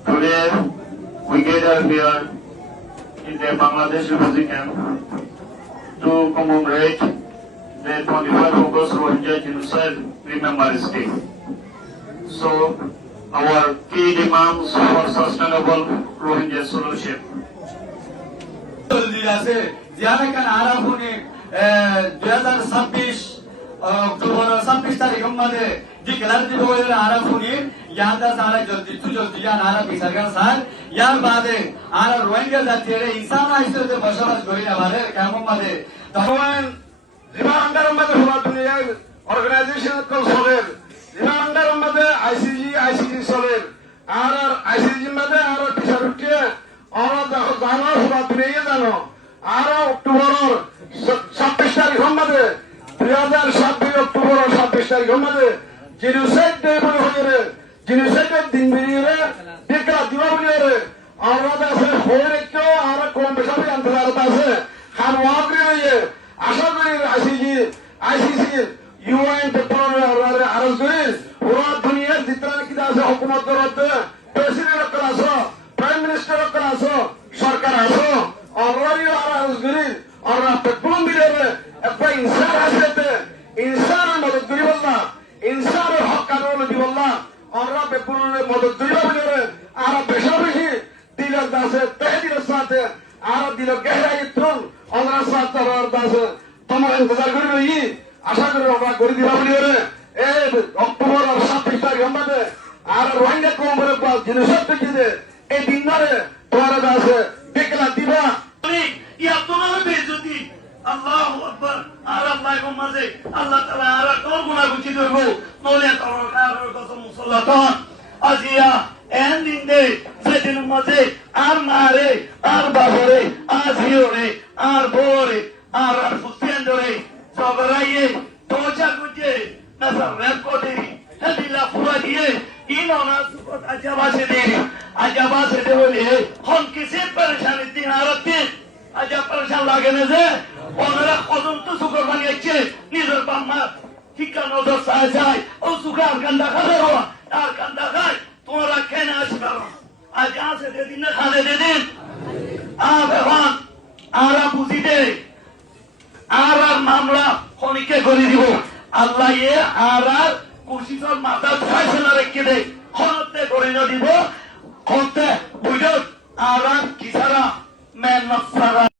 Today, we gather here in the Bangladesh refugee camp to commemorate the 25 August Rohingya Genocide Remembrance Day. So, our key demands for sustainable Rohingya solution. October 26 তারিখ মধ্যে declare দিব এর আরা funny ইয়াদা সারা জলদি আরা বিচারগার sir ইয়ার বাদে আরা রোহিঙ্গা জাতির ইনসান আইসতে বসবাস করি আমাদের কেমন মধ্যে তখন রিমান্ডার মধ্যে হওয়া দুনিয়ার অর্গানাইজেশন কল সবের রিমান্ডার মধ্যে আইসিজি সবের আর আইসিজি মধ্যে আর বিচারকে আমরা জানো হওয়া দুনিয়া জানো আর অক্টোবর 26 তারিখ মধ্যে 2007 অক্টোবর 26 তারিখ মধ্যে জিনোসাইড ডে বলে হয়ে জিনোসাইডের দিন বেরিয়ে ডিক্লেয়ার দিবা বলে আমরা আছে হয়ে রেখে আর কম বেশি আন্তর্জাতিক আছে খান ওয়াগরি হয়ে আশা করি আইসিসি ইউএন পেপার আর পুরো দুনিয়ার জিতরান কি আছে হুকুমত করতে প্রেসিডেন্ট করা আছে প্রাইম মিনিস্টার করা আছে সরকার আছে অলরেডি আর করি আর পেট্রোল মিলে একটা ইনসান আছে ইনসানের মদত করি বললা ইনসানের হক কানুন দি বললা আমরা পেট্রোলের মদত করি বলে আর বেশি বেশি দিলের দাসে তেহদিলের সাথে আর দিল গহরাই তুন আমরা সাথে আর দাসে তোমার ইন্তজার করি রই আশা করি আমরা করে দিবা বলে এই অক্টোবর 27 তারিখ মধ্যে আর রোহিঙ্গা কম বলে জিনিসের পেছিয়ে এই দিন ধরে তোমার দাসে ডিক্লেয়ার দিবা ইয়া তোমার বেজতি আল্লাহু আকবার আর আল্লাহ মাঝে আল্লাহ তাআলা আর কোন গুনাহ গুছি দেব নলে তোর কারোর কত মুসল্লাতন আজিয়া এন্ডিং দে যেদিন মাঝে আর মারে আর বাবরে আর জিওরে আর বোরে আর ফুসেন্ডরে সবরাইয়ে তোজা গুজে নাসার রেকর্ডে হেদিলা পুরা দিয়ে ইননা সুকত আজাবাসে দে বলে হন কিসে পরেশানি দিন আরতে আজ পরেশান লাগে না যে ওনারা কদম তো সুখর বানিয়েছে নিজের বাম্মা শিক্ষা নজর চায় ও সুখে আর কান্দা খাবে আর কান্দা খায় তোমরা কেন আসবে আজ আসে যেদিন না খালে যেদিন এখন আরা বুঝি দে আর মামলা খনিকে করে দিব আল্লাহ এ আর কুশিসর মাথা ফয়সালা রেখে দে খনতে করে দিব খনতে বুঝত আর কিসারা মেন নফসারা